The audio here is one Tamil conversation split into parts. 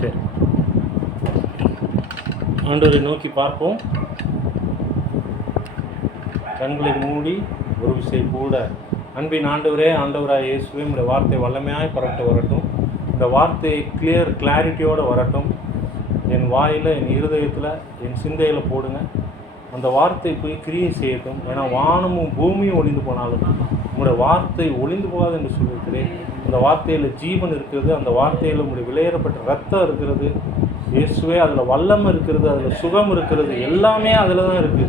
சரி, ஆண்டவரை நோக்கி பார்ப்போம். கண்களை மூடி ஒரு விஷயம் கூட. அன்பின் ஆண்டவரே, ஆண்டவராக இயேசுவே, இந்த வார்த்தை வல்லமையாய் பரட்ட வரட்டும். இந்த வார்த்தை கிளாரிட்டியோடு வரட்டும். என் வாயில், என் இருதயத்தில், என் சிந்தையில் போடுங்க. அந்த வார்த்தை போய் கிரியை செய்யட்டும். ஏன்னா வானமும் பூமியும் ஒளிந்து போனாலும் உங்களுடைய வார்த்தை ஒளிந்து போகாது என்று சொல்லியிருக்கிறேன். அந்த வார்த்தையில் ஜீவன் இருக்கிறது. அந்த வார்த்தையில் உங்களுடைய விளையேறப்பட்ட ரத்தம் இருக்கிறது. இயேசுவே, அதில் வல்லமை இருக்கிறது, அதில் சுகம் இருக்கிறது, எல்லாமே அதில் தான் இருக்குது.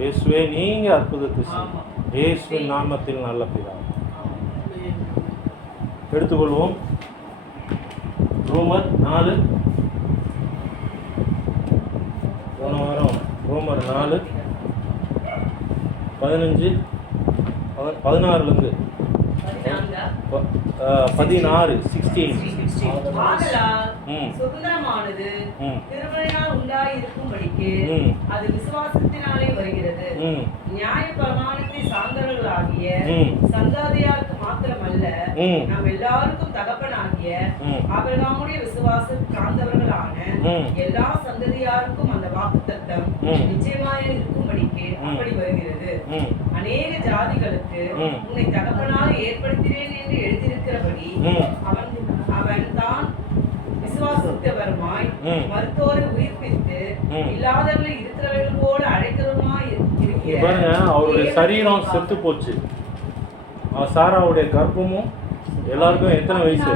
இயேசுவே, நீங்கள் அற்புதத்தை செய்யும். இயேசுவின் நாமத்தில் நல்ல பிதா. எடுத்துக்கொள்வோம். ரோமர் 4, போன வாரம் ரோமர் 4 15 16 16 சுதந்திரமானது திருமணினால் உண்டாயிருக்கும்படிக்கு அது விசுவாசத்தினாலே வருகிறது. நியாய பிரமாணத்தை சார்ந்தவர்களாகிய சந்தாதியாருக்கு மாத்திரமல்ல, நாம் எல்லாருக்கும் தகப்பனாகிய ஆபிரகாமுடைய விசுவாசம் சார்ந்தவர்களான எல்லா சந்ததியாருக்கும் அந்த வாக்குத்தத்தம் நிச்சயமாய் இருக்கும்படிக்கு அப்படி வருகிறது. அநேக ஜாதிகளுக்கு உன்னை தகப்பனாக ஏற்படுத்தினேன் என்று எழுதியிருக்கிறபடி அவன் தான் விசுவாசித்தவருமாய் மருத்துவரை உயிர்ப்பித்து இல்லாதவர்களை இருக்கிறவர்கள் போல அழைக்கிறவருமாய் இருக்கிறார். அவருடைய சரீரம் செத்து போச்சு. சாராவுடைய கர்ப்பமும் எல்லாருக்கும் எத்தனை வயசு?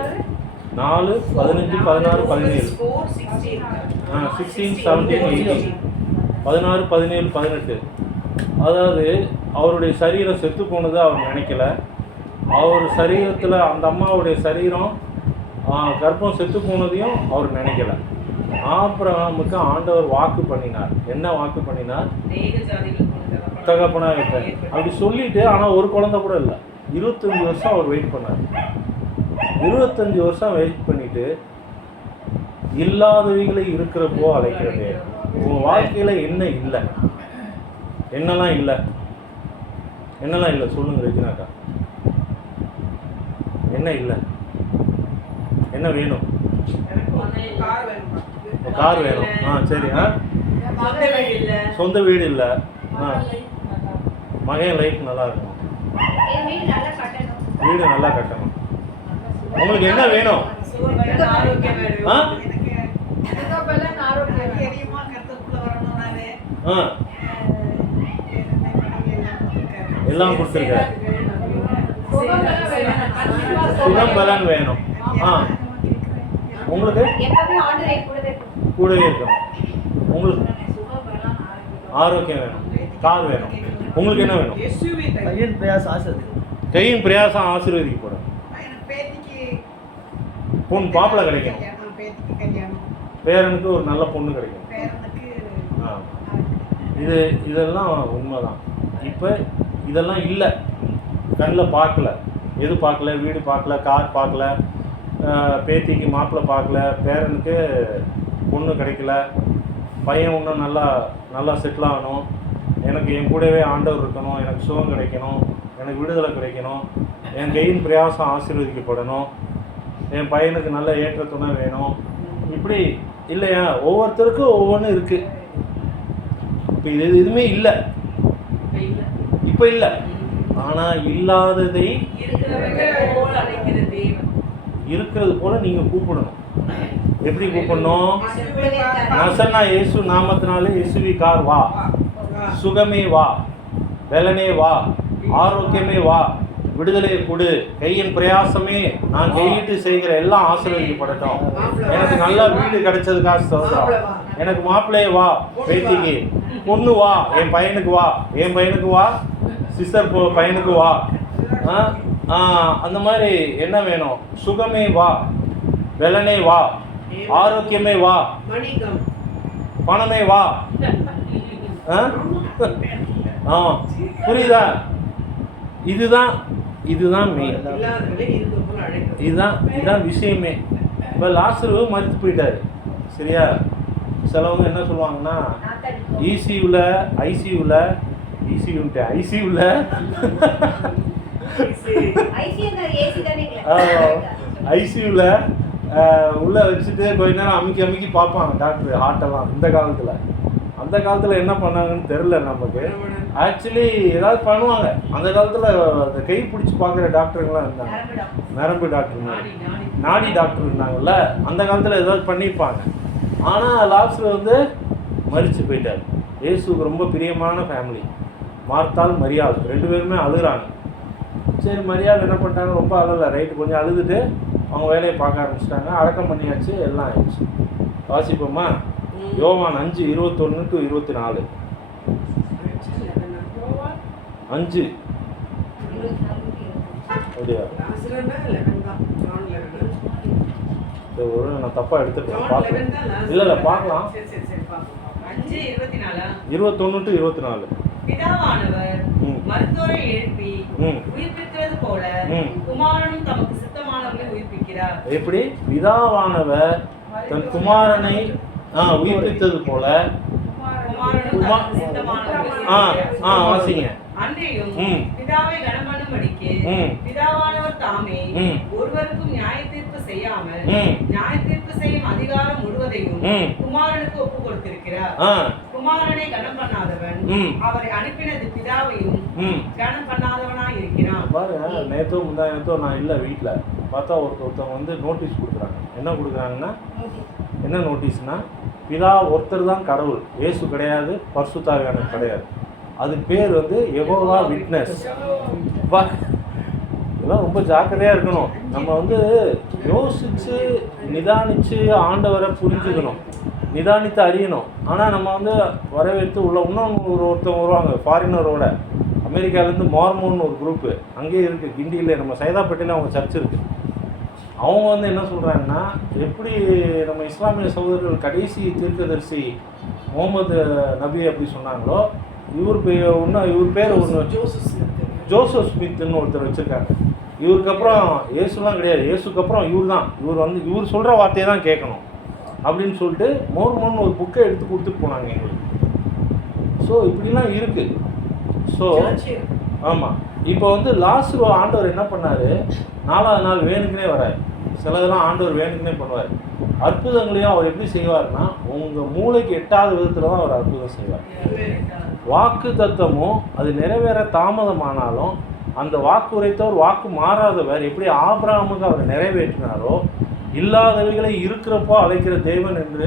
4, 15, 16, 17, 16, 17, 18, 16, 17, 18. அதாவது அவருடைய சரீரம் செத்து போனது அவர் நினைக்கல. அவர் சரீரத்தில் அந்த அம்மாவுடைய சரீரம் கர்ப்பம் செத்து போனதையும் அவர் நினைக்கல. ஆபிரகாமுக்கு ஆண்டவர் வாக்கு பண்ணினார். என்ன வாக்கு பண்ணினார்? தகப்பனா இருப்பார் அப்படி சொல்லிட்டு. ஆனால் ஒரு குழந்தை கூட இல்லை. 25 வருஷம் அவர் வெயிட் பண்ணார். 25 வருஷம் வெயிட் பண்ணிட்டு இல்லாதவைகளை இருக்கிறப்போ அழைக்கிறது. உங்கள் வாழ்க்கையில் என்ன இல்லை? என்னெல்லாம் இல்லை? என்னெல்லாம் இல்லை சொல்லுங்க ரெஜினாக்கா. என்ன இல்லை? என்ன வேணும்? கார் வேணும். சரி. சொந்த வீடு இல்லை. மகன் லைஃப் நல்லா இருக்கும். வீடு நல்லா கட்டணும். உங்களுக்கு என்ன வேணும்? எல்லாம் கொடுத்துருக்காரு. சுகம்பலன் வேணும். உங்களுக்கு கூடவே இருக்கணும். உங்களுக்கு ஆரோக்கியம் வேணும். கார் வேணும். உங்களுக்கு என்ன வேணும்? கையின் பிரயாசம் ஆசீர்வதிக்கப்படும். பொண்ணு பாப்பளை கிடைக்கும். பேரனுக்கு ஒரு நல்ல பொண்ணு கிடைக்கும். இதெல்லாம் உண்மைதான். இப்போ இதெல்லாம் இல்லை. கண்ணில் பார்க்கல. எது பார்க்கல? வீடு பார்க்கல, கார் பார்க்கல, பேத்திக்கு மாப்பிள்ளை பார்க்கல, பேரனுக்கு பொண்ணு கிடைக்கல, பையன் இன்னும் நல்லா செட்டில் ஆகணும், எனக்கு என் கூடவே ஆண்டவர் இருக்கணும், எனக்கு சுகம் கிடைக்கணும், எனக்கு விடுதலை கிடைக்கணும், என் கையின் பிரயாசம் ஆசீர்வதிக்கப்படணும், என் பையனுக்கு நல்ல ஏற்ற துணை வேணும். இப்படி இல்லையா? ஒவ்வொருத்தருக்கும் ஒவ்வொன்றும் இருக்குது. இப்போ இது எதுவுமே இல்லை. இப்போ இல்லை. ஆனால் இல்லாததை இருக்கிறது போல நீங்கள் கூப்பிடணும். எப்படி கூப்பிடணும்? நசன்னா இயேசு நாமத்தினாலே இயேசுவி கார் வா, சுகமே வா, வெலனே வா, ஆரோக்கியமே வா, விடுதலையை கொடு, கையின் பிரயாசமே நான் கையிட்டு செய்கிற எல்லாம் ஆசீர்வதிக்கப்படட்டும். எனக்கு நல்ல வீடு கிடைச்சதுக்காக சொல்கிறோம். எனக்கு மாப்பிள்ளையே வா, பேத்திக்கு பொண்ணு வா, என் பையனுக்கு வா, என் பையனுக்கு வா, சிஸ்டர் பையனுக்கு வா. அந்த மாதிரி என்ன வேணும்? சுகமே வா, வெலனே வா, ஆரோக்கியமே வா, பணமே வா. புரியுதா? இதுதான் மெயின். இதுதான் விஷயமே. இப்போ லாசரு மரித்து போயிட்டாரு. சரியா? சிலவங்க என்ன சொல்லுவாங்கன்னா ஐசியூவில் உள்ளே வச்சுட்டு கொஞ்ச நேரம் அமுக்கி அமுக்கி பார்ப்பாங்க டாக்டர் ஹார்ட்டெல்லாம். இந்த காலத்தில் அந்த காலத்தில் என்ன பண்ணாங்கன்னு தெரில நமக்கு. ஆக்சுவலி ஏதாவது பண்ணுவாங்க அந்த காலத்தில். அந்த கை பிடிச்சி பார்க்குற டாக்டருங்களாம் இருந்தாங்க, நரம்பு டாக்டருங்க, நாடி டாக்டர் இருந்தாங்கல்ல, அந்த காலத்தில் ஏதாவது பண்ணியிருப்பாங்க. ஆனால் லாஸ்ட்டில் வந்து மரித்து போயிட்டார். இயேசுக்கு ரொம்ப பிரியமான ஃபேமிலி, மார்த்தாள் மரியாள் 2 பேருமே அழுகிறாங்க. சரி, மரியாள் என்ன பண்ணிட்டாங்க, ரொம்ப அழலை, ரைட்டு கொஞ்சம் அழுதுட்டு அவங்க வேலையை பார்க்க ஆரம்பிச்சிட்டாங்க. அடக்கம் பண்ணியாச்சு, எல்லாம் ஆயிடுச்சு. வாசிப்போமா? யோவான் 5:21-24. 5 அப்படியா? ஒரு நான் தப்பாக எடுத்துருக்கேன், பார்க்கலாம். இல்லை பார்க்கலாம். 21-24. பிதாவானவர் மருத்துவரை எழுப்பி உயிர்ப்பிக்கிறது போல குமாரனும் தமக்கு சித்தமானவர்களை உயிர்ப்பிக்கிறார். எப்படி? பிதாவானவர் தன் குமாரனை உயிர்ப்பித்தது போல வாசிங்க. அன்றையும் பிதாவை கனமண்ணும்படிக்கு பிதாவானவர் தாமே ஒருவருக்கும் நியாய தீர்ப்பு செய்யாமல் நியாய தீர்ப்பு செய்யும் அதிகாரம் முழுவதையும் குமாரனுக்கு ஒப்பு கொடுத்திருக்கிறார். குமாரனை கனம் பண்ணாதவன் அவரை அனுப்பினது பிதாவையும் கனம் பண்ணாதவனாய் இருக்கிறான். பாருங்க, நேத்தோ முந்தானத்தோ நான் இல்லை வீட்டில் பார்த்தா ஒருத்தவங்க வந்து நோட்டீஸ் கொடுக்குறாங்க. என்ன கொடுக்குறாங்கன்னா, என்ன நோட்டீஸ்னா, பிதா ஒருத்தர் தான் கடவுள், இயேசு கிடையாது, பரிசுத்த ஆவியானவர் கிடையாது. அது பேர் வந்து யெகோவா விட்னஸ். இதெல்லாம் ரொம்ப ஜாக்கிரதையாக இருக்கணும். நம்ம வந்து யோசித்து நிதானித்து ஆண்டவரை புரிஞ்சுக்கணும், நிதானித்து அறியணும். ஆனால் நம்ம வந்து வரவேற்று உள்ள ஒருத்தவங்க வருவாங்க ஃபாரினரோட, அமெரிக்காவிலேருந்து மார்மோன்னு ஒரு குரூப்பு அங்கேயே இருக்குது, கிண்டியில் நம்ம சைதாப்பேட்டையில் அவங்க சர்ச் இருக்குது. அவங்க வந்து என்ன சொல்கிறாங்கன்னா, எப்படி நம்ம இஸ்லாமிய சகோதரர்கள் கடைசி தீர்க்கதரிசி முகமது நபி அப்படி சொன்னாங்களோ, இவர் பேர் ஒன்று ஜோசப் ஸ்மித்னு ஒருத்தர் வச்சுருக்காங்க. இவருக்கு அப்புறம் இயேசுலாம் கிடையாது, இயேசுக்கு அப்புறம் இவர் சொல்கிற வார்த்தையை தான் கேட்கணும் அப்படின்னு சொல்லிட்டு மோர்மோன்னு ஒரு புக்கை எடுத்து கொடுத்துட்டு போனாங்க எங்களுக்கு. ஸோ இப்படிலாம் இருக்குது. ஸோ ஆமாம், இப்போ வந்து லாஸ்ட் ஆண்டவர் என்ன பண்ணார், 4ஆவது நாள் வேணுக்குனே வராரு. சிலதெல்லாம் ஆண்டவர் வேணுக்குனே பண்ணுவார். அற்புதங்களையும் அவர் எப்படி செய்வார்னா, உங்கள் மூளைக்கு எட்டாத விதத்தில் தான் அவர் அற்புதம் செய்வார். வாக்கு தத்தமும் அது நிறைவேற தாமதமானாலும் அந்த வாக்கு உரைத்தவர் வாக்கு மாறாதவர் எப்படி ஆபிரகாமுக்கு அவர் நிறைவேற்றினாரோ, இல்லாதவைகளை இருக்கிறப்போ அழைக்கிற தேவன் என்று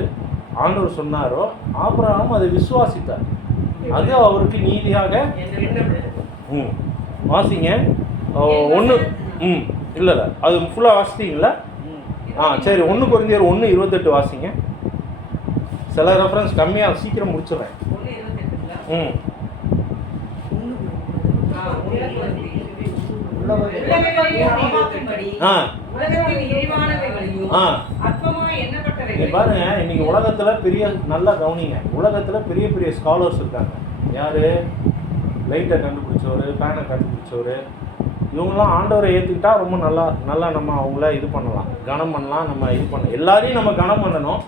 ஆண்டவர் சொன்னாரோ, ஆபிரகாம் அதை விசுவாசித்தார். அது அவருக்கு நீதியாக வாசிங்க. 1 இல்லை அது ஃபுல்லாக வாசித்தீங்களா? சரி, 1 கொரிந்தியர் 1:28 வாசிங்க. சில ரெஃபரன்ஸ் கம்மியாக சீக்கிரம் முடிச்சிடுறேன். பாருங்க, இன்னைக்கு உலகத்துல பெரிய நல்லா கவனிங்க, உலகத்துல பெரிய பெரிய ஸ்காலர்ஸ் இருக்காங்க. யாரு? லைட்டை கண்டுபிடிச்சவர், ஃபேனை கண்டுபிடிச்சவர், இவங்கெல்லாம் ஆண்டவரை ஏற்றுக்கிட்டா ரொம்ப நல்லா நம்ம அவங்கள இது பண்ணலாம், கனம் பண்ணலாம். நம்ம இது பண்ண எல்லாரையும் நம்ம கனம் பண்ணணும்.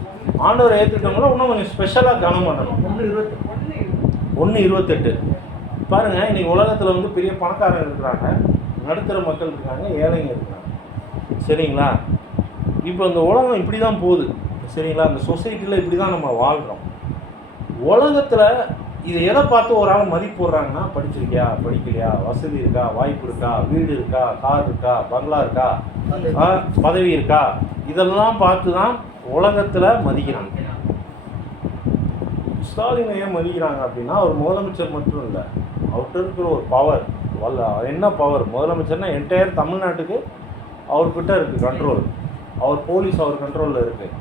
ஆண்டவரை ஏற்றுக்கிட்டவங்கள இன்னும் கொஞ்சம் ஸ்பெஷலாக கனம் பண்ணணும். 1:28 பாருங்கள். இன்றைக்கி உலகத்தில் வந்து பெரிய பணக்காரங்க இருக்கிறாங்க, நடுத்தர மக்கள் இருக்காங்க, ஏழைங்க இருக்கிறாங்க. சரிங்களா? இப்போ இந்த உலகம் இப்படி தான் போகுது. சரிங்களா? இந்த சொசைட்டியில் இப்படி தான் நம்ம வாழ்கிறோம். உலகத்தில் இதை எதை பார்த்து ஒரு ஆள் மதிப்பு போடுறாங்கன்னா, படிச்சிருக்கியா, படிக்கலையா, வசதி இருக்கா, வாய்ப்பு இருக்கா, வீடு இருக்கா, கார் இருக்கா, பங்களா இருக்கா, பதவி இருக்கா, இதெல்லாம் பார்த்து தான் உலகத்தில் மதிக்கிறாங்க. ஸ்டாலினை ஏன் மதிக்கிறாங்க அப்படின்னா, அவர் முதலமைச்சர் மட்டும் இல்லை, அவர்கிட்ட இருக்கிற ஒரு பவர். என்ன பவர்? முதலமைச்சர்னா என்டையர் தமிழ்நாட்டுக்கு அவர்கிட்ட இருக்குது கண்ட்ரோல். அவர் போலீஸ் அவர் கண்ட்ரோலில் இருக்குது,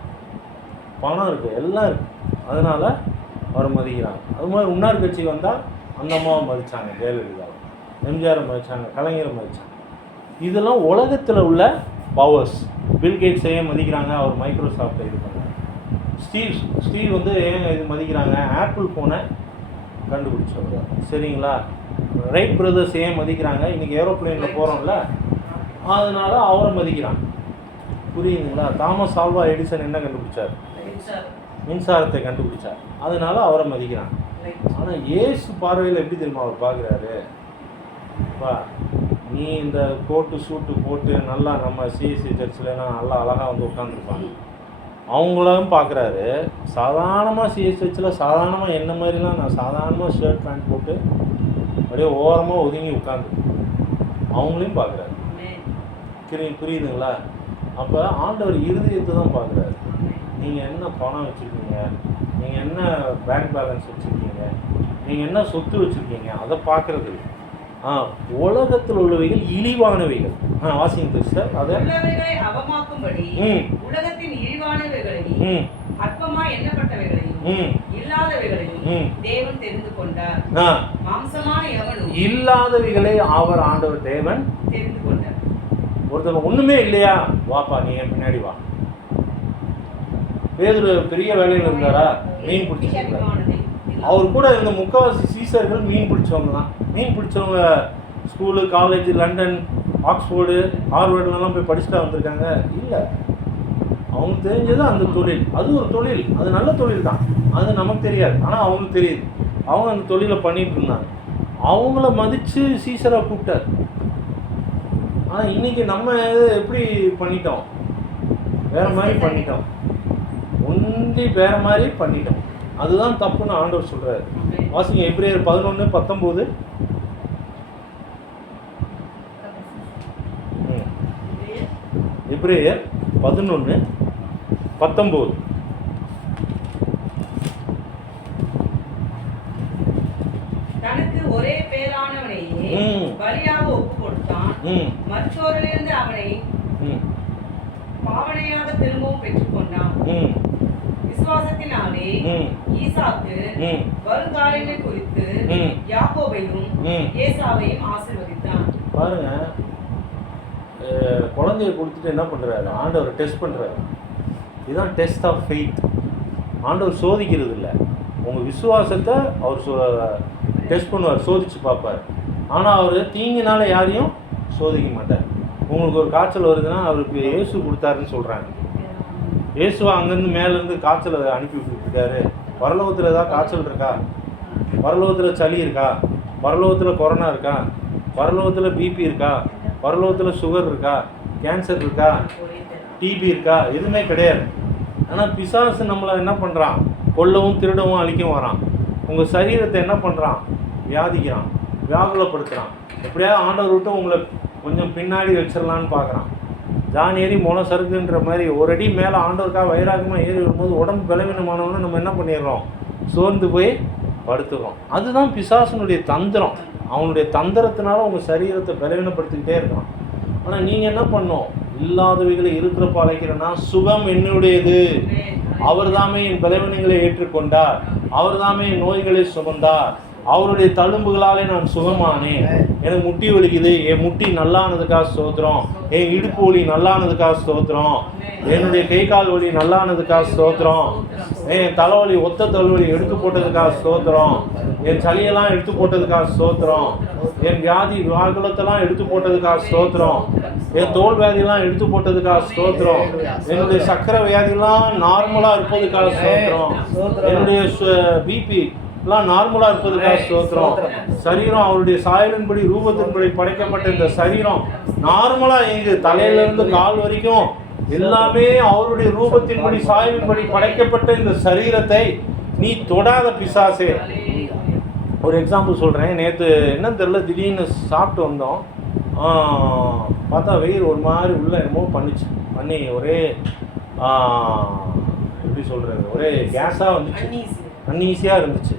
பணம் இருக்குது, எல்லாம் இருக்குது. அதனால் அவரை மதிக்கிறாங்க. அது மாதிரி உன்னார் கட்சி வந்தால் அந்த அம்மாவை மதித்தாங்க, ஜெயலலிதாவை, எம்ஜிஆரை மதித்தாங்க, கலைஞரை மதித்தாங்க. இதெல்லாம் உலகத்தில் உள்ள பவர்ஸ். பில்கேட்ஸையே மதிக்கிறாங்க, அவர் மைக்ரோசாஃப்டை இது பண்ணாங்க. ஸ்டீவ் வந்து ஏன் இது மதிக்கிறாங்க? ஆப்பிள் ஃபோனை கண்டுபிடிச்சவர். சரிங்களா? ரைட் பிரதர்ஸ் ஏன் மதிக்கிறாங்க? இன்றைக்கி ஏரோப்ளேனில் போகிறோம்ல, அதனால் அவரை மதிக்கிறாங்க. புரியுதுங்களா? தாமஸ் ஆல்வா எடிசன் என்ன கண்டுபிடிச்சார்? மின்சாரத்தை கண்டுபிடிச்சார். அதனால் அவரை மதிக்கிறாங்க. ஆனால் இயேசு பார்வையில் எப்படி தெரியுமா அவர் பார்க்குறாரு? நீ இந்த கோட்டு சூட்டு போட்டு நல்லா நம்ம சிஎஸ்சி சர்ச்சில்லாம் நல்லா அழகாக வந்து உட்காந்துருப்பாங்க. அவங்களும் பார்க்குறாரு. சாதாரணமாக சிஎஸ் சர்ச்சில் சாதாரணமாக என்ன மாதிரிலாம் நான் சாதாரணமாக ஷர்ட் பேண்ட் போட்டு அப்படியே ஓரமாக ஒதுங்கி உட்காந்து அவங்களையும் பார்க்குறாரு. புரியுதுங்களா? அப்போ ஆண்டவர் இருதயத்தை தான் பார்க்குறாரு. நீங்கள் என்ன பணம் வச்சுருக்கீங்க, நீங்கள் என்ன பேங்க் பேலன்ஸ் வச்சுருக்கீங்க, நீங்கள் என்ன சொத்து வச்சுருக்கீங்க, அதை பார்க்குறது. உலகத்தில் உள்ளவைகள் இழிவானவைகள். வாசிங்க சார். அதை உள்ளவைகளை அவமாக்கும்படி உலகத்தின் இழிவானவைகளையும் அற்பமாய் எண்ணப்பட்டவைகளையும் இல்லாதவைகளையும் தேவன் தெரிந்து கொண்டார். மாம்சமான எவனும் இல்லாதவைகளை அவர் ஆண்டவர் தேவன் தெரிந்து கொண்டார். ஒருத்தர் ஒண்ணுமே இல்லையா, வாப்பா நீ என் பின்னாடி வா. பேதுரு பெரிய வேலையில் இருந்தாரா, மீன் பிடிச்சிருந்தார். அவர் கூட இருந்த முக்கால்வாசி சீசர்கள் மீன் பிடிச்சவங்க தான். மீன் பிடிச்சவங்க ஸ்கூலு, காலேஜ், லண்டன், ஆக்ஸ்போர்டு, ஹார்வர்ட்லாம் போய் படிச்சுட்டா வந்திருக்காங்க. இல்லை, அவங்க தெரிஞ்சது அந்த தொழில். அது ஒரு தொழில், அது நல்ல தொழில் தான், அது நமக்கு தெரியாது, ஆனால் அவங்களுக்கு தெரியுது. அவங்க அந்த தொழிலை பண்ணிட்டு இருந்தாங்க. அவங்கள மதித்து சீசராக கூப்பிட்டார். ஆனால் இன்றைக்கி நம்ம எப்படி பண்ணிட்டோம், வேறு மாதிரி பண்ணிட்டோம், ஒன்றி வேறு மாதிரி பண்ணிட்டோம். அதுதான் தப்புன்னு ஆண்டவர் சொல்கிறார். வாசிங்க எபிரேயர் 11:19. எபிரேயர் 11:19. தனக்கு ஒரே பேரானவனையே பலியாக ஒப்பு கொடுத்தான். மற்றவரிலிருந்து அவனை பாவனையாக திரும்பவும் பெற்றுக்கொண்டான். விசுவாசத்தினாலே ஈசாக்கு வருங்காலங்களை குறித்து யாக்கோபையும் ஏசாவையும் ஆசீர்வதித்தான். பாருங்க, குழந்தைய கொடுத்துட்டு என்ன பண்றாரு, ஆண்டவர் டெஸ்ட் பண்றாரு. இதுதான் டெஸ்ட் ஆஃப் ஃபெய்த். ஆண்டவர் சோதிக்கிறது இல்லை, உங்க விசுவாசத்தை அவர் டெஸ்ட் பண்ணுவார், சோதிச்சு பார்ப்பார். ஆனால் அவர் தீங்கினால யாரையும் சோதிக்க மாட்டார். உங்களுக்கு ஒரு காய்ச்சல் வருதுன்னா அவருக்கு இயேசு கொடுத்தாருன்னு சொல்கிறாங்க. இயேசுவா அங்கேருந்து மேலேருந்து காய்ச்சலை அனுப்பி விட்டுருக்காரு. பரலோகத்தில் ஏதாவது காய்ச்சல் இருக்கா, பரலோகத்தில் சளி இருக்கா, பரலோகத்தில் கொரோனா இருக்கா, பரலோகத்தில் பிபி இருக்கா, பரலோகத்தில் சுகர் இருக்கா, கேன்சர் இருக்கா, டிபி இருக்கா? எதுவுமே கிடையாது. ஆனால் பிசாசு நம்மளை என்ன பண்ணுறான், கொல்லவும் திருடவும் அழிக்கவும் வரான். உங்கள் சரீரத்தை என்ன பண்ணுறான், வியாதிக்கிறான், வியாகுலப்படுத்துகிறான். எப்படியாவது ஆண்டவர் விட்டு உங்களை கொஞ்சம் பின்னாடி வச்சிடலான்னு பார்க்குறான். ஜான் ஏறி மொளை சறுக்குன்ற மாதிரி ஒரு அடி மேலே ஆண்டவருக்காக வைராகமாக ஏறி வரும்போது உடம்பு பலவீனமானவன்னு நம்ம என்ன பண்ணிடுறோம், சோர்ந்து போய் படுத்துக்கிறோம். அதுதான் பிசாசனுடைய தந்திரம். அவனுடைய தந்திரத்தினால உங்கள் சரீரத்தை பலவீனப்படுத்திக்கிட்டே இருக்கான். ஆனால் நீங்கள் என்ன பண்ணோம், இல்லாதவைகளை இருக்கிறப்ப அழைக்கிறேன்னா சுகம் என்னுடையது, அவர் தாமே என் பலவீனங்களை ஏற்றுக்கொண்டார், அவர் தாமே என் நோய்களை சுமந்தார், அவருடைய தழும்புகளாலே நான் சுகமானேன். எனக்கு முட்டி வலிக்குது, என் முட்டி நல்லானதுக்காக ஸ்தோத்திரம், என் இடுப்பு வலி நல்லானதுக்காக ஸ்தோத்திரம், என்னுடைய கை கால் வலி நல்லானதுக்காக ஸ்தோத்திரம், என் தலைவலி ஒத்த தலைவலி எடுத்து போட்டதுக்காக ஸ்தோத்திரம், என் சளியெல்லாம் எடுத்து போட்டதுக்காக ஸ்தோத்திரம், என் வியாதி வியாகுலத்தெல்லாம் எடுத்து போட்டதுக்காக ஸ்தோத்திரம், என் தோல் வியாதியெல்லாம் எடுத்து போட்டதுக்காக ஸ்தோத்திரம், என்னுடைய சக்கரை வியாதியெல்லாம் நார்மலாக இருப்பதுக்காக ஸ்தோத்திரம், என்னுடைய பிபி எல்லாம் நார்மலாக இருப்பதுக்காக ஸ்தோத்திரம், சரீரம் அவருடைய சாயலின்படி ரூபத்தின்படி படைக்கப்பட்ட இந்த சரீரம் நார்மலாக எங்கு தலையிலிருந்து கால் வரைக்கும் எல்லாமே அவருடைய ரூபத்தின்படி சாயலின்படி படைக்கப்பட்ட இந்த சரீரத்தை நீ தொடாத பிசாசே. ஒரு எக்ஸாம்பிள் சொல்கிறேன். நேற்று என்ன தெரியல, திடீர்னு சாப்பிட்டு வந்தோம், பார்த்தா வெயில் ஒரு மாதிரி உள்ள என்னமோ பண்ணி ஒரே எப்படி சொல்கிறது, ஒரே கேஸாக வந்துச்சு, அன்ஈஸியாக இருந்துச்சு.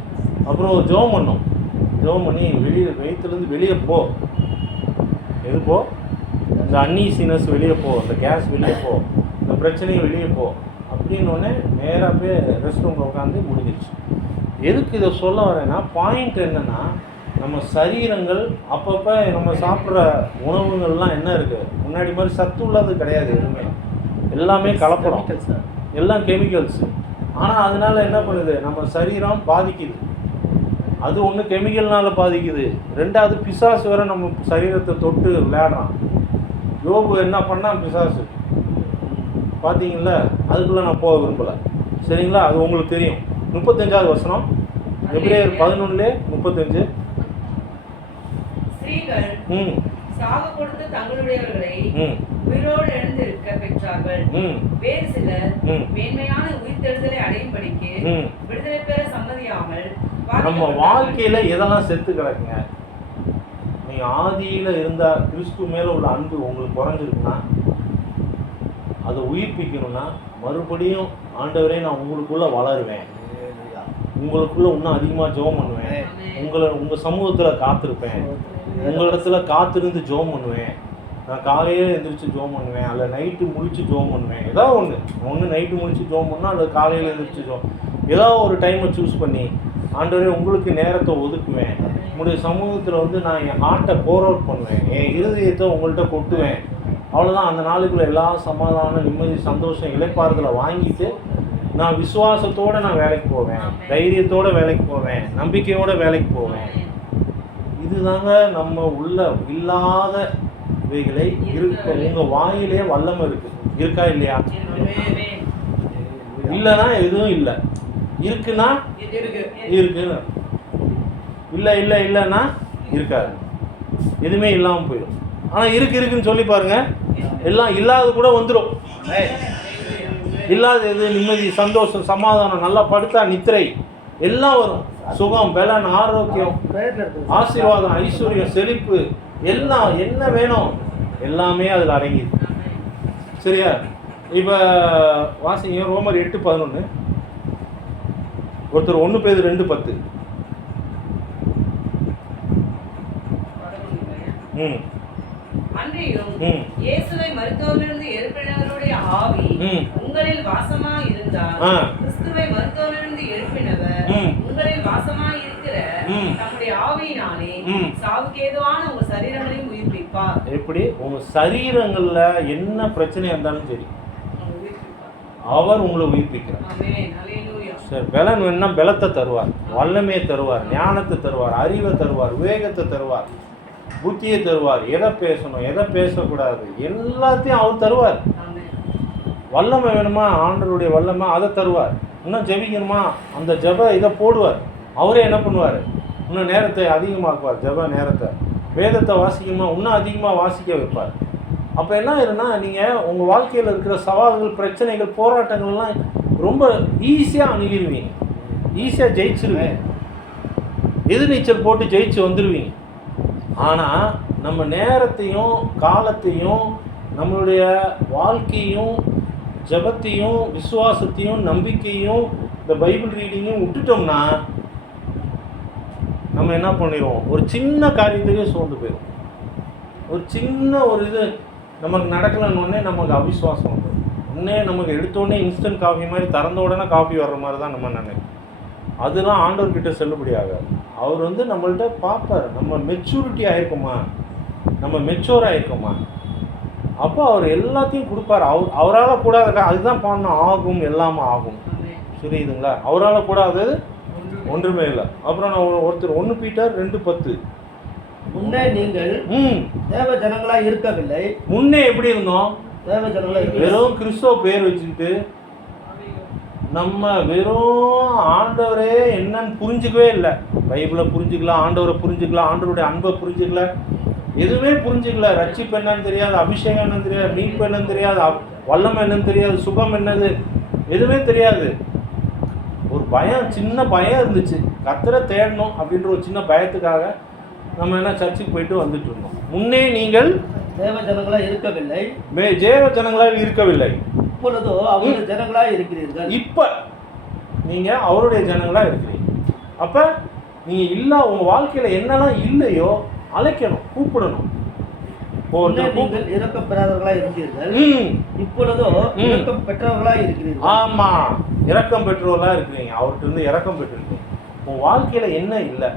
அப்புறம் ஜோம் பண்ணோம், ஜோம் பண்ணி வெளியே வயிற்றுலேருந்து வெளியே போ, எது போ, இந்த அன்ஈசினஸ் வெளியே போ, இந்த கேஸ் வெளியே போ, இந்த பிரச்சனையும் வெளியே போ அப்படின்னோடனே நேராக போய் ரெஸ்ட் ரூமில் உட்காந்து முடிஞ்சிடுச்சு. எதுக்கு இதை சொல்ல வரேன்னா, பாயிண்ட் என்னென்னா, நம்ம சரீரங்கள் அப்பப்போ நம்ம சாப்பிட்ற உணவுகள்லாம் என்ன இருக்குது, முன்னாடி மாதிரி சத்து உள்ளது கிடையாது, எதுவுமே எல்லாமே கலப்படம், எல்லாம் கெமிக்கல்ஸு. ஆனால் அதனால் என்ன பண்ணுது, நம்ம சரீரம் பாதிக்குது. அது ஒன்று கெமிக்கல்னால பாதிக்குது, ரெண்டாவது பிசாசு வேற நம்ம சரீரத்தை தொட்டு விளையாடுறான். யோபு என்ன பண்ணால் பிசாசு பார்த்தீங்களா, அதுக்குள்ளே நான் போக விரும்பலை, சரிங்களா? அது உங்களுக்கு தெரியும். 35வது வசனம், எபிரேயர் 11:35. சாக கொடுத்து தங்களுடையவர்களை உயிரோடு எழுந்திருக்க பெற்றார்கள். வேறு சிலர் மேன்மையான உயிர்த்தெழுதலை அடையும்படிக்கு விடுதலை பெற சம்மதியாமல் நம்ம வாழ்க்கையில எதெல்லாம் செத்து கிடக்குங்க? நீங்க ஆதியில இருந்த கிறிஸ்து மேல உள்ள அன்பு உங்களுக்கு குறைஞ்சிருக்குன்னா அதை உயிர்ப்பிக்கணும்னா மறுபடியும் ஆண்டவரே நான் உங்களுக்குள்ள வளருவேன், உங்களுக்குள்ள இன்னும் அதிகமா ஜெபம் பண்ணுவேன், உங்க சமூகத்துல காத்திருப்பேன், உங்களிடத்துல காத்திருந்து ஜெபம் பண்ணுவேன், நான் காலையில எழுந்திரிச்சு ஜெபம் பண்ணுவேன், அல்ல நைட்டு முழிச்சு ஜெபம் பண்ணுவேன். ஏதாவது ஒன்று நைட்டு முழிச்சு ஜெபம் பண்ணால் அல்லது காலையில் எழுந்திரிச்சு ஜெபம், ஏதாவது ஒரு டைமை சூஸ் பண்ணி ஆண்டவரே உங்களுக்கு நேரத்தை ஒதுக்குவேன், உங்களுடைய சமூகத்தில் நான் என் ஹார்ட்டை போர் அவுட் பண்ணுவேன், என் இருதயத்தை உங்கள்கிட்ட கொட்டுவேன். அவ்வளோதான். அந்த நாளுக்குள்ள எல்லா சமாதானம், நிம்மதி, சந்தோஷம், இளைப்பாறுதலை வாங்கிட்டு நான் விசுவாசத்தோடு நான் வேலைக்கு போவேன், தைரியத்தோடு வேலைக்கு போவேன், நம்பிக்கையோடு வேலைக்கு போவேன். இதுதாங்க நம்ம உள்ள இல்லாதவைகளை இருக்க. உங்கள் வாயிலே வல்லமை இருக்கா இல்லையா? இல்லைன்னா எதுவும் இல்லை, இருக்குன்னா இருக்குன்னு, இல்லைன்னா இருக்காது, எதுவுமே இல்லாமல் போயிடும். ஆனால் இருக்குன்னு சொல்லி பாருங்க, எல்லாம் இல்லாத கூட வந்துடும். இல்லாத எது? நிம்மதி, சந்தோஷம், சமாதானம், நல்லா படுத்தா நித்திரை எல்லாம் வரும். சுகம், பலன், ஆரோக்கியம், ஆசீர்வாதம், ஐஸ்வர்யம், செழிப்பு, எல்லாம் என்ன வேணும் எல்லாமே அதில் அடங்கிது. சரியா? இப்போ வாசிங்க ரோமர் 8:11. ஒருத்தர் 1 பேதுரு 2:10. அன்றியும் இயேசுவை மரித்தோரிலிருந்து எழுப்பினவருடைய ஆவி உங்களில் வாசமாய் இருந்தால் கிறிஸ்துவை மரித்தோரிலிருந்து எழுப்பினவர் உங்களில் வாசமாய் இருக்கிற தம்முடைய ஆவியினாலே சாவுக்கு ஏதுவான உங்க சரீரங்களையும் உயிர்ப்பிப்பார். எப்படி? உங்க சரீரங்கள்ல என்ன பிரச்சனை இருந்தாலும் சரி அவர் உங்களை உயிர்ப்பிக்கிறார். சரி, பலன் வேணும்னா பலத்தை தருவார், வல்லமையை தருவார், ஞானத்தை தருவார், அறிவை தருவார், விவேகத்தை தருவார், புத்தியை தருவார், எதை பேசணும் எதை பேசக்கூடாது எல்லாத்தையும் அவர் தருவார். வல்லமை வேணுமா, ஆண்டவருடைய வல்லமை அதை தருவார். இன்னும் ஜெபிக்கணுமா, அந்த ஜெப இதை போடுவார். அவரே என்ன பண்ணுவார்? இன்னும் நேரத்தை அதிகமாக்குவார், ஜெப நேரத்தை. வேதத்தை வாசிக்கணுமா இன்னும் அதிகமாக வாசிக்க வைப்பார். அப்போ என்ன ஆயிருன்னா, நீங்கள் உங்கள் வாழ்க்கையில் இருக்கிற சவால்கள், பிரச்சனைகள், போராட்டங்கள்லாம் ரொம்ப ஈஸியாக அணுகிடுவீங்க, ஈஸியாக ஜெயிச்சிருவீங்க, எதிர்நீச்சல் போட்டு ஜெயிச்சு வந்துடுவீங்க. ஆனால் நம்ம நேரத்தையும் காலத்தையும் நம்மளுடைய வாழ்க்கையும் ஜபத்தையும் விசுவாசத்தையும் நம்பிக்கையும் இந்த பைபிள் ரீடிங்கையும் விட்டுட்டோம்னா நம்ம என்ன பண்ணிடுவோம்? ஒரு சின்ன காரியத்துக்கே சோர்ந்து போயிடும். ஒரு சின்ன ஒரு இது நமக்கு நடக்கலன்னு உடனே நமக்கு அவிசுவாசம் வந்துடும். உடனே நமக்கு எடுத்தோடனே இன்ஸ்டன்ட் காஃபி மாதிரி திறந்த உடனே காஃபி வர்ற மாதிரி தான் நம்ம நினைக்கிறோம். அதெல்லாம் ஆண்டவர்கிட்ட செல்லுபடியாகாது. அவர் நம்மள்கிட்ட பார்ப்பார், நம்ம மெச்சூரிட்டி ஆகிருக்குமா, நம்ம மெச்சூர் ஆகிருக்குமா, அப்போ அவர் எல்லாத்தையும் கொடுப்பார். அவரால் கூடாத அதுதான் பண்ணணும், ஆகும் எல்லாமே ஆகும். புரியுதுங்களா? அவரால் கூடாதது ஒன்றுமே இல்லை. அப்புறம் நான் ஒருத்தர் 1 பீட்டர் 2:10. முன்னே நீங்கள் தேவ ஜனங்களா இருக்கவில்லை. முன்னே எப்படி இருந்தோம்? தேவ ஜனங்களா. வெறும் கிறிஸ்துவ பேர் வச்சுக்கிட்டு நம்ம வெறும் ஆண்டவரே என்னன்னு புரிஞ்சுக்கவே இல்லை. பைபிளை புரிஞ்சுக்கலாம், ஆண்டவரை புரிஞ்சுக்கலாம், ஆண்டவருடைய அன்பை புரிஞ்சுக்கல, எதுவுமே புரிஞ்சுக்கல. ரட்சிப்பு என்னன்னு தெரியாது, அபிஷேகம் என்னன்னு தெரியாது, மீட்பு என்னன்னு தெரியாது, வல்லமை என்னன்னு தெரியாது, சுகம் என்னது எதுவுமே தெரியாது. ஒரு பயம், சின்ன பயம் இருந்துச்சு. கர்த்தரை தேடணும் அப்படின்ற ஒரு சின்ன பயத்துக்காக நம்ம என்ன சர்ச்சுக்கு போயிட்டு வந்துட்டு இருந்தோம். முன்னே நீங்கள் தேவ ஜனங்களா இருக்கவில்லை, தேவ ஜனங்களால் இருக்கவில்லை, இப்பொழுதோ அவருடைய ஜனங்களா இருக்கிறீர்கள். இப்ப நீங்க அவருடைய ஜனங்களா இருக்கிறீங்க. அப்ப நீங்க இல்ல, உங்க வாழ்க்கையில என்னெல்லாம் இல்லையோ அழைக்கணும், கூப்பிடணும். நீங்கள் இரக்கம் பெறாதவர்களா இருந்தீர்கள், இப்பொழுதோ இரக்கம் பெற்றவர்களா இருக்கிறீர்கள். ஆமா, இரக்கம் பெற்றவர்களா இருக்கிறீங்க. அவர்கிட்ட இருந்து இரக்கம் பெற்றிருக்கீங்க. உங்க வாழ்க்கையில என்ன இல்லை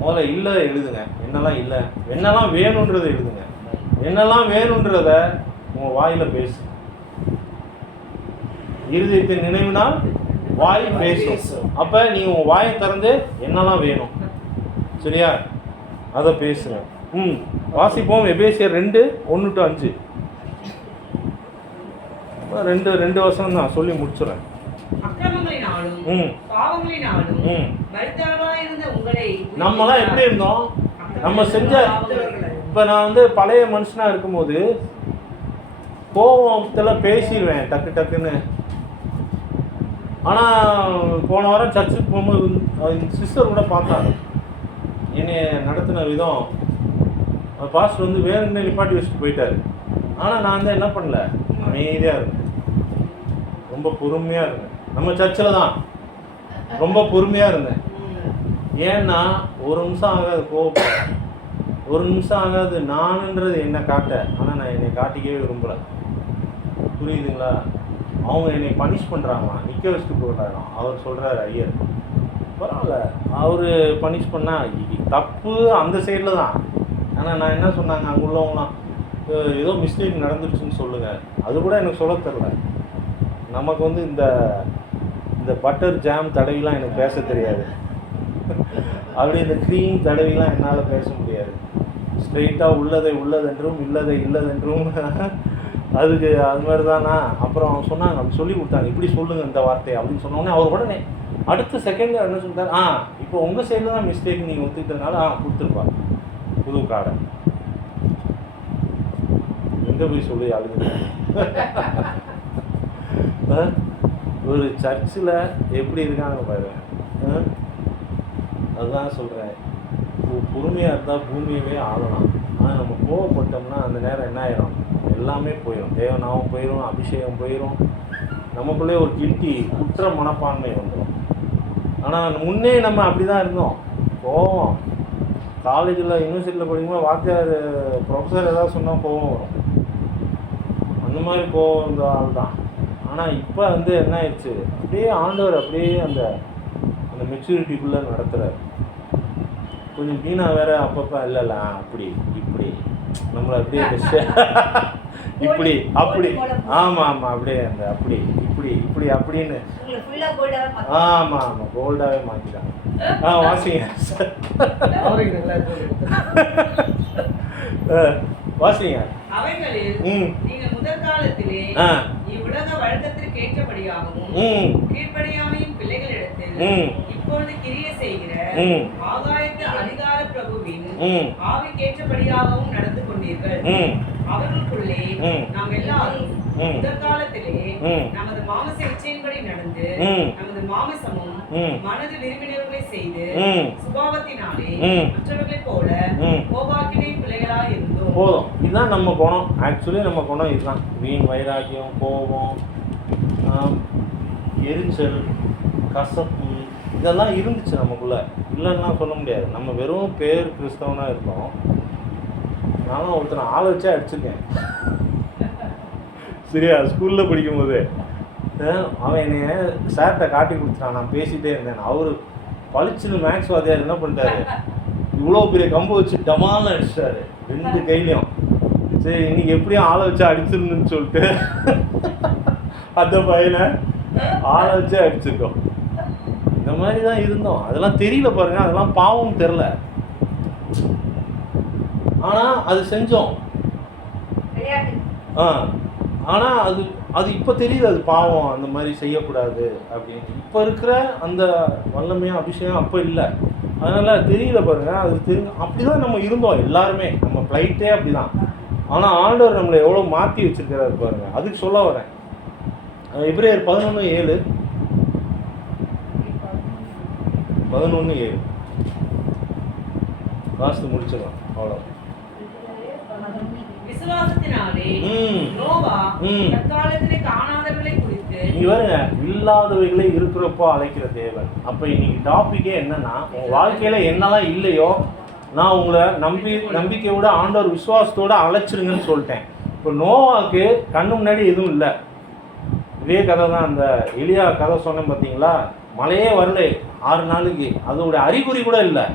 முதல்ல இல்லை எழுதுங்க. என்னெல்லாம் இல்லை, என்னெல்லாம் வேணுன்றதை எழுதுங்க. என்னெல்லாம் வேணுன்றத உங்க வாயில பேசு. இருதயத்தின் நினைவினால் வாய் பேசும். அப்ப நீங்க உங்க வாயை திறந்து என்னெல்லாம் வேணும், சரியா, அதை பேசுங்க. வாசிப்போம். எபேசியர் 2:1-5. 2 வசனம் தான் சொல்லி முடிச்சுறேன். நம்மளாம் எப்படி இருந்தோம்? நம்ம செஞ்ச இப்போ நான் வந்து பழைய மனுஷனாக இருக்கும்போது கோவத்தில் பேசிடுவேன் டக்கு டக்குன்னு. ஆனால் போன வாரம் சர்ச்சுக்கு போகும்போது சிஸ்டர் கூட பார்த்தாங்க என்னை நடத்தின விதம். பாஸ்டர் வந்து வேணும்னு நிப்பாட்டி வச்சுட்டு போயிட்டார். ஆனால் நான் வந்து என்ன பண்ணல, அமைதியாக இருந்தேன், ரொம்ப பொறுமையாக இருந்தேன். நம்ம சர்ச்சில் தான் ரொம்ப பொறுமையாக இருந்தேன். ஏன்னா ஒரு நிமிஷம் ஆகாது கோவப்பட, ஒரு நிமிஷம் ஆகாது நானுன்றது என்னை காட்ட. ஆனால் நான் என்னை காட்டிக்கவே விரும்பலை. புரியுதுங்களா? அவங்க என்னை பனிஷ் பண்ணுறாங்களா, நிற்க வச்சுட்டு போடுறாங்க. அவர் சொல்கிறார் ஐயர், பரவாயில்ல அவர் பனிஷ் பண்ணால் தப்பு அந்த சைடில் தான். ஆனால் நான் என்ன சொன்னாங்க, அங்கே உள்ளவங்களாம் ஏதோ மிஸ்டேக் நடந்துருச்சுன்னு சொல்லுங்கள். அது கூட எனக்கு சொல்ல தெரில. நமக்கு வந்து இந்த பட்டர் ஜாம் தடவிலாம் எனக்கு பேச தெரியாது. அப்படி இந்த க்ரீம் தடவிலாம் என்னால் பேச முடியாது. ஸ்ட்ரெயிட்டாக உள்ளதை உள்ளதென்றும் இல்லதை இல்லதென்றும் அதுக்கு அது மாதிரி தானா. அப்புறம் அவங்க சொன்னாங்க, அப்படி சொல்லி கொடுத்தாங்க, இப்படி சொல்லுங்கள் இந்த வார்த்தை அப்படின்னு சொன்னோடனே அவர் உடனே அடுத்த செகண்டில் என்ன சொல்லிட்டார், இப்போ உங்கள் சைடில் தான் மிஸ்டேக் நீங்கள் ஒத்துக்கிட்டதுனால கொடுத்துருப்பா புது கார்டை. எங்கே போய் சொல்லி அழுது. ஒரு சர்ச்சில் எப்படி இருக்காங்க பாருங்க. அதுதான் சொல்கிறேன், பொறுமையாக இருந்தால் பூமியவே ஆளலாம். ஆனால் நம்ம கோவப்பட்டோம்னா அந்த நேரம் என்ன ஆயிரும், எல்லாமே போயிடும். தேவனாவும் போயிடும், அபிஷேகம் போயிடும், நமக்குள்ளே ஒரு கில்ட்டி குற்ற மனப்பான்மை வந்துடும். ஆனால் முன்னே நம்ம அப்படி தான் இருந்தோம். கோவம் காலேஜில் யூனிவர்சிட்டியில் படிக்கும்போது வாத்தியார் ப்ரொஃபஸர் ஏதாவது சொன்னால் கோவம் வரும். அந்த மாதிரி கோவம் இந்த ஆள் தான். ஆனால் இப்போ வந்து என்ன ஆயிடுச்சு, அப்படியே ஆண்டவர் அப்படியே அந்த மெச்சூரிட்டிக்குள்ளே நடத்துகிறார். கொஞ்சம் வீணா வேற அப்பப்போ இல்லைல்ல அப்படி இப்படி நம்மளை அப்படியே இப்படி அப்படி ஆமாம் ஆமாம் அப்படியே அந்த அப்படி இப்படி இப்படி அப்படின்னு ஆமாம் ஆமாம் கோல்டாகவே மாற்றிட்டாங்க. வாசிங்க வாசிங்க. அவைகளில் நீங்கள் முதல் காலத்திலே இவ்வுலக வழக்கத்திற்கு ஏற்றபடியாகவும் கீழ்ப்படியாமையும் பிள்ளைகளிடத்தில் இப்பொழுது கிரியை செய்கிற ஆகாயத்து அதிகார பிரபுவின் ஆவிக்கேற்றபடியாகவும் நடந்து கொண்டீர்கள். அவர்களுக்குள்ளே நாம் எல்லாரும் முதல் காலத்திலே நமது மாமிச இச்சையின்படி நடந்து நமது மாமிசமும் மனது விரும்பினவர்களை செய்து சுபாவத்தினாலே மற்றவர்களைப் போல கோபாக்கினை பிள்ளைகளாய் இருந்தோம். போதும், இதுதான் நம்ம குணம். ஆக்சுவலி நம்ம குணம் இதுதான். வீண் வைராக்கியம், கோபம், எரிச்சல், கசப்பு இதெல்லாம் இருந்துச்சு நமக்குள்ள, இல்லைன்னா சொல்ல முடியாது. நம்ம வெறும் பேர் கிறிஸ்தவனாக இருக்கோம். நானும் ஒருத்தனை ஆளை வச்சே அடிச்சிருக்கேன். சரியா, ஸ்கூலில் படிக்கும்போது அவன் என்னைய சார்கிட்ட காட்டி கொடுத்துட்டான். நான் பேசிகிட்டே இருந்தேன். அவர் பளிச்சுன்னு மேக்ஸ் வாத்தியார் என்ன பண்ணிட்டாரு, இவ்வளோ பெரிய கம்பு வச்சு டமால்னு அடிச்சிட்டாரு 2 கையிலையும். சரி இன்னைக்கு எப்படியும் ஆளை வச்சு அடிச்சிருந்துன்னு சொல்லிட்டு அந்த பையனை ஆளை வச்சே அடிச்சிருக்கோம். இந்த மாதிரி தான் இருந்தோம். அதெல்லாம் தெரியல பாருங்க, அதெல்லாம் பாவம் தெரில. ஆனால் அது செஞ்சோம். ஆனால் அது இப்போ தெரியுது, அது பாவம், அந்த மாதிரி செய்யக்கூடாது அப்படின்னு. இப்போ இருக்கிற அந்த வல்லமையாக அபிஷேகம் அப்போ இல்லை. அதனால் தெரியல பாருங்க, அது தெரிஞ்சு அப்படி தான் நம்ம இருந்தோம் எல்லாருமே. நம்ம ஃப்ளைட்டே அப்படி தான். ஆனால் ஆண்டவர் நம்மளை எவ்வளோ மாற்றி வச்சுருக்கிறாரு பாருங்க. அதுக்கு சொல்ல வரேன். எபிரேயர் 11:7 வாசித்து முடிச்சிடலாம். அவ்வளோ. விசுவாசத்தினாலே நோவா தற்காலத்திலே காணாதவர்களை குறித்து நீ பாருங்க, இல்லாதவைகளே இருக்கிறப்போ அழைக்கிற தேவன். அப்போ இன்னைக்கு டாபிக்கே என்னன்னா, உங்கள் வாழ்க்கையில் என்னெல்லாம் இல்லையோ நான் உங்களை நம்பிக்கையோட ஆண்டவர் விசுவாசத்தோடு அழைச்சிருங்கன்னு சொல்லிட்டேன். இப்போ நோவாவுக்கு கண்ணு முன்னாடி எதுவும் இல்லை. இதே கதை தான் அந்த எலியா கதை சொன்னேன் பார்த்தீங்களா. மழையே வரல 6 நாளுக்கு, அதோட அறிகுறி கூட இல்லை.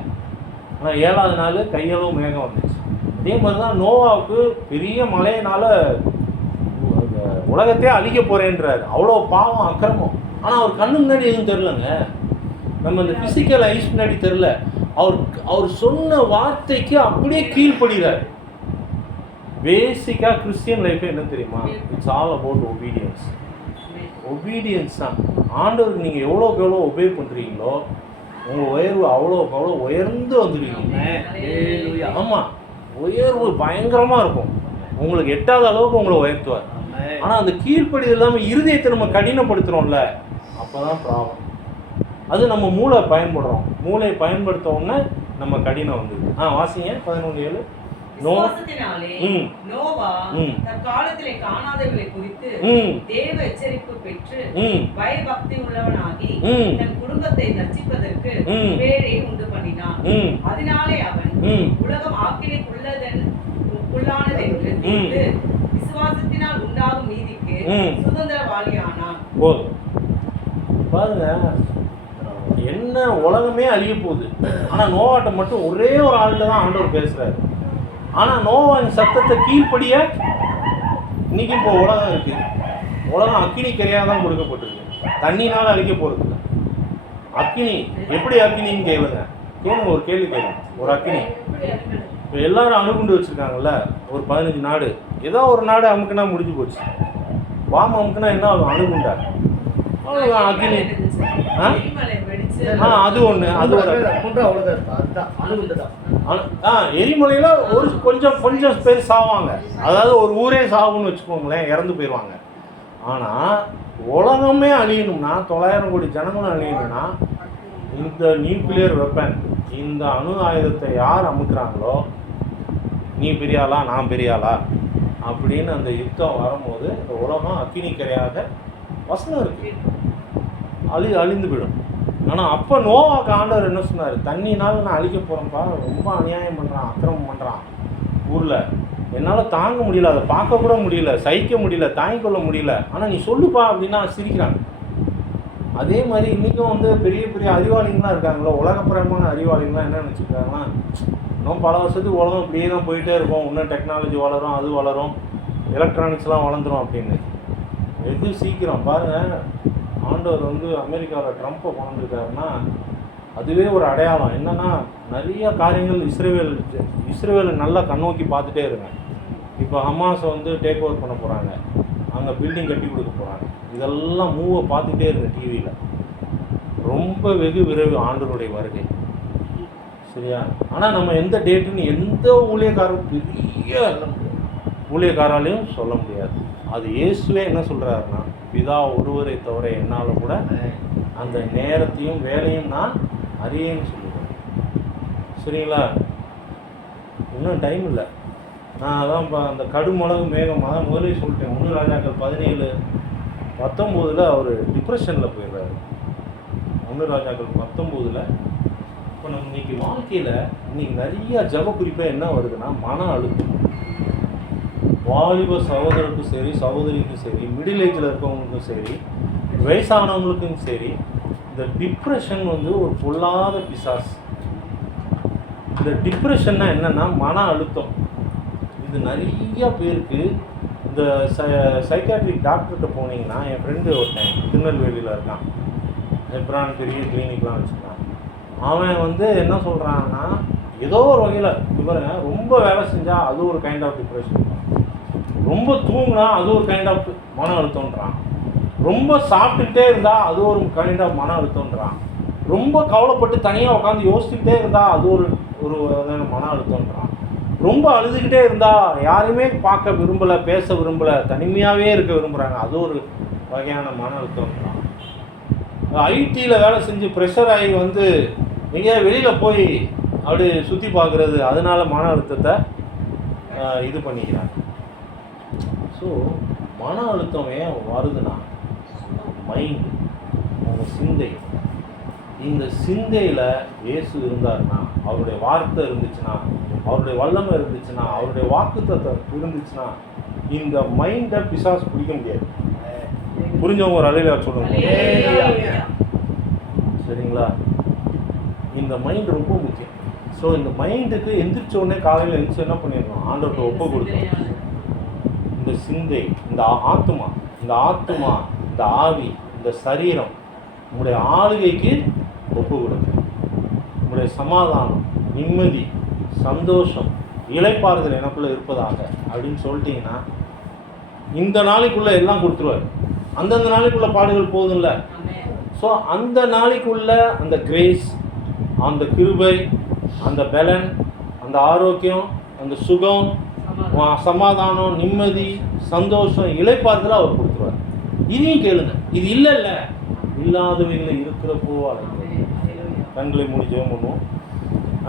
ஆனால் 7ஆவது நாள் கையளவு மேகம் வந்துச்சு. அதே மாதிரி தான் நோவாவுக்கு பெரிய மழையினால உலகத்தையே அழிக்க போகிறேன்றார். அவ்வளோ பாவம், அக்கிரமம். ஆனால் அவர் கண்ணு முன்னாடி எதுவும் தெரிலங்க. நம்ம இந்த ஃபிசிக்கல் ஐஸ் முன்னாடி தெரில. அவர் சொன்ன வார்த்தைக்கு அப்படியே கீழ்ப்படுகிறார். பேசிக்காக கிறிஸ்டியன் லைஃபே என்ன தெரியுமா? It's all about obedience. Obedience தான். ஆண்டவருக்கு நீங்கள் எவ்வளோக்கு எவ்வளோ ஒபே பண்ணுறீங்களோ உங்கள் உயர்வு அவ்வளோக்கு அவ்வளோ உயர்ந்து வந்துடுவீங்க. ஆமாம், உயர்வு பயங்கரமாக இருக்கும், உங்களுக்கு எட்டாத அளவுக்கு உங்களை உயர்த்துவார். ஆனால் அந்த கீழ்ப்படி இல்லாமல் இருதயத்தை நம்ம கடினப்படுத்துகிறோம்ல, அப்போ தான் ப்ராப்ளம். அது நம்ம மூளை பயன்படுறோம், மூளையை பயன்படுத்த உடனே நம்ம கடினம் வந்தது. வாசிங்க 11:7. விசுவாசத்தினாலே நோவா தற்காலத்திலே காணாதவைகளை குறித்து தேவ எச்சரிப்பு பெற்று பயபக்தி உள்ளவனாகி தன் குடும்பத்தை ரட்சிப்பதற்கு பேழையை உண்டு பண்ணினான். அதனாலே அவன் உலகம் ஆக்கினைக்குள்ளானதென்று தீர்த்து விசுவாசத்தினால் உண்டாகும் நீதிக்கு சுதந்திரவாளியானான். போதும் பாருங்க, என்ன உலகமே அழிய போகுது, ஆனால் நோவாட்ட மட்டும் ஒரே ஒரு ஆள்ல தான் ஆண்டவர் பேசுறாரு. ஆனால் நோவாவின் சத்தத்தை கீழ்ப்படிய இன்னைக்கு இப்போ உலகம் இருக்கு. உலகம் அக்கினி கரையாக தான் கொடுக்கப்பட்டிருக்கு, தண்ணினால அழிக்க போறது. அக்கினி எப்படி அக்கினின்னு கேளுங்க, ஒரு கேள்வி கேளுங்க. ஒரு அக்கினி இப்போ எல்லாரும் அணுகுண்டு வச்சிருக்காங்கல்ல, ஒரு 15 நாடு, ஏதோ ஒரு நாடு அமுக்குனா முடிஞ்சு போச்சு. பாம்பு அமுக்குனா என்ன ஆகும்? அணுகுண்டா அக்கினி. அது ஒண்ணு, அது ஒரு எரிமலையில ஒரு கொஞ்சம் பேர் சாவாங்க, அதாவது ஒரு ஊரே சாவுன்னு வச்சுக்கோங்களேன், இறந்து போயிடுவாங்க. ஆனா உலகமே அழியணும்னா, 900 கோடி ஜனங்களும் அழியணும்னா, இந்த நியூக்ளியர் வெப்பன், இந்த அணு ஆயுதத்தை யார் அமுக்குறாங்களோ, நீ பெரியாளா நான் பெரியாளா அப்படின்னு அந்த யுத்தம் வரும்போது இந்த உலகம் அக்கினி கரையாக வசனம் இருக்கு, அழிந்து போயிடும். ஆனால் அப்போ நோவாக்கு ஆண்டவர் என்ன சொன்னார்? தண்ணினால நான் அழிக்க போகிறேன்ப்பா, ரொம்ப அநியாயம் பண்ணுறான், அக்கிரமம் பண்ணுறான் ஊரில், என்னால் தாங்க முடியல, அதை பார்க்க கூட முடியல, சகிக்க முடியல, தாங்கிக் கொள்ள முடியல, ஆனால் நீ சொல்லுப்பா அப்படின்னா சிரிக்கிறாங்க. அதே மாதிரி இன்றைக்கும் வந்து பெரிய பெரிய அறிவாளிகள்லாம் இருக்காங்களோ, உலகப்புறமான அறிவாளிகள்லாம் என்ன நினச்சிருக்காங்கன்னா, இன்னும் பல வருஷத்துக்கு உலகம் இப்படியே தான் போயிட்டே இருக்கும், இன்னும் டெக்னாலஜி வளரும், அது வளரும், எலக்ட்ரானிக்ஸ்லாம் வளர்ந்துடும் அப்படின்னு. வெகு சீக்கிரம் பாருங்கள், ஆண்டவர் வந்து அமெரிக்காவில் ட்ரம்ப்பை கொண்டிருக்காருன்னா அதுவே ஒரு அடையாளம். என்னென்னா நிறைய காரியங்கள் இஸ்ரேலை நல்லா கண்ணோக்கி பார்த்துட்டே இருங்க. இப்போ ஹமாஸை வந்து டேக் ஓவர் பண்ண போகிறாங்க, அங்கே பில்டிங் கட்டி கொடுக்க போகிறாங்க, இதெல்லாம் மூவை பார்த்துட்டே இருங்க டிவியில். ரொம்ப வெகு விரைவு ஆண்டவருடைய வருகை, சரியா? ஆனால் நம்ம எந்த டேட்டுன்னு எந்த ஊழியக்காரரும் பெரிய ஊழியக்காராலையும் சொல்ல முடியாது. அது இயேசுவே என்ன சொல்கிறாருன்னா, பிதா ஒருவரை தவிர என்னால் கூட அந்த நேரத்தையும் வேலையும் நான் அறியேன்னு சொல்லுவேன். சரிங்களா? இன்னும் டைம் இல்லை. நான் அதான் அந்த கடுமளவு மேகம், அதான் முதலே சொல்லிட்டேன். 1 ராஜாக்கள் 17:19 அவர் டிப்ரெஷனில் போயிடுறாரு. 1 ராஜாக்கள் 19. இப்போ நம்ம இன்னைக்கு வாழ்க்கையில் இன்னைக்கு நிறைய ஜப குறிப்பாக என்ன வருதுன்னா, மன அழுத்தம். வாலிப சகோதரருக்கும் சரி, சகோதரிக்கும் சரி, மிடில் ஏஜில் இருக்கவங்களுக்கும் சரி, வயசானவங்களுக்கும் சரி, இந்த டிப்ரெஷன் வந்து ஒரு பொல்லாத பிசாஸ். இந்த டிப்ரெஷன்னா என்னென்னா மன அழுத்தம். இது நிறைய பேருக்கு இந்த சைக்காட்ரிக் டாக்டர்கிட்ட போனீங்கன்னா, என் ஃப்ரெண்டு ஒருத்தன் திருநெல்வேலியில் இருக்கான், எப்ரான் பெரிய கிளினிக்லாம் வச்சுருக்கான். அவன் வந்து என்ன சொல்கிறான்னா, ஏதோ ஒரு வகையில் இவருங்க ரொம்ப வேலை செஞ்சால் அது ஒரு கைண்ட் ஆஃப் டிப்ரெஷன், ரொம்ப தூங்கினா அது ஒரு கைண்ட் ஆஃப் மன அழுத்தம்ன்றான், ரொம்ப சாப்பிட்டுக்கிட்டே இருந்தால் அது ஒரு கைண்ட் ஆஃப் மன அழுத்தம்ன்றான், ரொம்ப கவலைப்பட்டு தனியாக உட்காந்து யோசிச்சுக்கிட்டே இருந்தால் அது ஒரு மன அழுத்தம்ன்றான், ரொம்ப அழுதுகிட்டே இருந்தால் யாரையுமே பார்க்க விரும்பலை, பேச விரும்பலை, தனிமையாகவே இருக்க விரும்புகிறாங்க, அது ஒரு வகையான மன அழுத்தம்ன்றான். ஐடியில் வேலை செஞ்சு ப்ரெஷர் ஆகி வந்து எங்கேயாவது வெளியில் போய் அப்படி சுற்றி பார்க்குறது, அதனால மன அழுத்தத்தை இது பண்ணிக்கிறாங்க. ஸோ மன அழுத்தம் ஏன் வருதுன்னா, மைண்டு, அவங்க சிந்தை. இந்த சிந்தையில் இயேசு இருந்தாருன்னா, அவருடைய வார்த்தை இருந்துச்சுன்னா, அவருடைய வல்லமை இருந்துச்சுன்னா, அவருடைய வாக்குத்தத்தம் இருந்துச்சுன்னா, இந்த மைண்டை பிசாசு பிடிக்க முடியாது. புரிஞ்சவங்க ஒரு அலையில சொல்லுங்க. சரிங்களா? இந்த மைண்ட் ரொம்ப முக்கியம். ஸோ இந்த மைண்டுக்கு எந்திரிச்ச உடனே காலையில் எழுந்திரிச்சு என்ன பண்ணிடணும்? ஆண்டவர்கிட்ட ஒப்பு கொடுக்கணும். இந்த சிந்தை, இந்த ஆத்மா, இந்த ஆவி, இந்த சரீரம் உங்களுடைய ஆளுகைக்கு ஒப்பு கொடுக்கணும். உங்களுடைய சமாதானம், நிம்மதி, சந்தோஷம், இளைப்பாறுதல் எனக்குள்ளே இருப்பதாக அப்படின்னு சொல்லிட்டீங்கன்னா, இந்த நாளைக்குள்ளே எல்லாம் கொடுத்துருவார். அந்தந்த நாளைக்குள்ள பாடுகள் போதும்ல. ஸோ அந்த நாளைக்குள்ள அந்த கிரேஸ், அந்த கிருபை, அந்த பலன், அந்த ஆரோக்கியம், அந்த சுகம், சமாதானம், நிம்மதி, சந்தோஷம், இளைப்பாறுதல் அவர் கொடுத்துருவார். இதையும் கேளுங்க. இது இல்லைல்ல, இல்லாதவையில் இருக்கிறப்போ கண்களை மூடி ஜெபம் பண்ணுவோம்.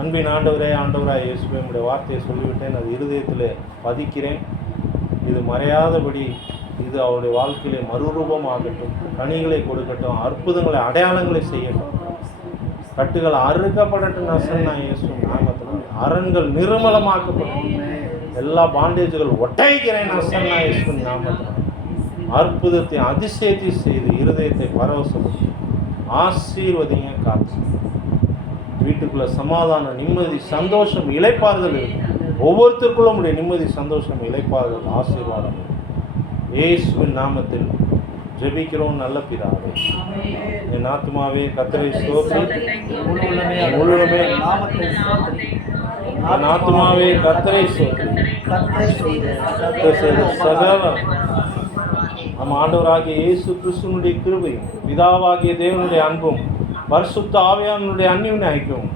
அன்பின் ஆண்டவரே, ஆண்டவராய் இயேசுவே, உம்முடைய வார்த்தையை சொல்லிவிட்டேன், அது இருதயத்தில் பதிக்கிறேன். இது மறையாதபடி இது அவருடைய வாழ்க்கையிலே மறுரூபமாகட்டும், கனிகளை கொடுக்கட்டும், அற்புதங்களை, அடையாளங்களை செய்யட்டும், கட்டுகள் அறுக்கப்படட்டும். நசன்னாய் இயேசு நாமத்தில் அரண்கள் நிர்மலமாக்கப்படும், எல்லா பாண்டேஜுகள் ஒட்டைக்கிறேன். நசன்னாய் இயேசு நாமத்தில் அற்புதத்தை, அதிசயத்தை செய்து இருதயத்தை பரவசப்படுத்தி ஆசீர்வதிங்க. காத்து வீட்டுக்குள்ள சமாதானம், நிம்மதி, சந்தோஷம், இளைப்பாறுதல் இருக்கு. ஒவ்வொருத்தருக்குள்ள உடைய நிம்மதி, சந்தோஷம், இளைப்பாறுதல், ஆசீர்வாதம் இயேசுவின் நாமத்தில் ஜெபிக்கிறோம் நல்ல பிதாவே. என் ஆத்துமாவே கர்த்தரை ஸ்தோத்திரி, முழுவதுமே என் ஆத்துமாவே கர்த்தரை ஸ்தோத்திரி. கர்த்தர் செய்த சகல நம்ம ஆண்டவராகிய இயேசு கிறிஸ்துவனுடைய கிருபையும், பிதாவாகிய தேவனுடைய அன்பும், பரிசுத்த ஆவியானவருடைய அன்பின் ஐக்கியமும்,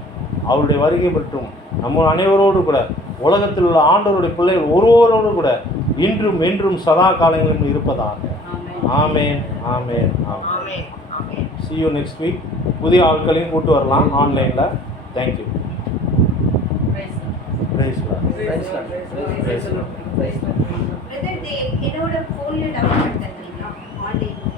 அவருடைய வருகை மற்றும் நம்ம அனைவரோடு கூட, உலகத்தில் உள்ள ஆண்டவருடைய பிள்ளைகள் ஒருவரோடு கூட இன்றும் என்றும் சதா காலங்களிலும் இருப்பதாக. ஆமென், ஆமென், ஆமென். See you next week. புதிய ஆட்களையும் கூட்டு வரலாம் ஆன்லைனில். தேங்க்யூ. என்னோட ஃபோன்ல டவுன்லோட் பண்ணிட்டீங்களா ஆன்லைன்ல?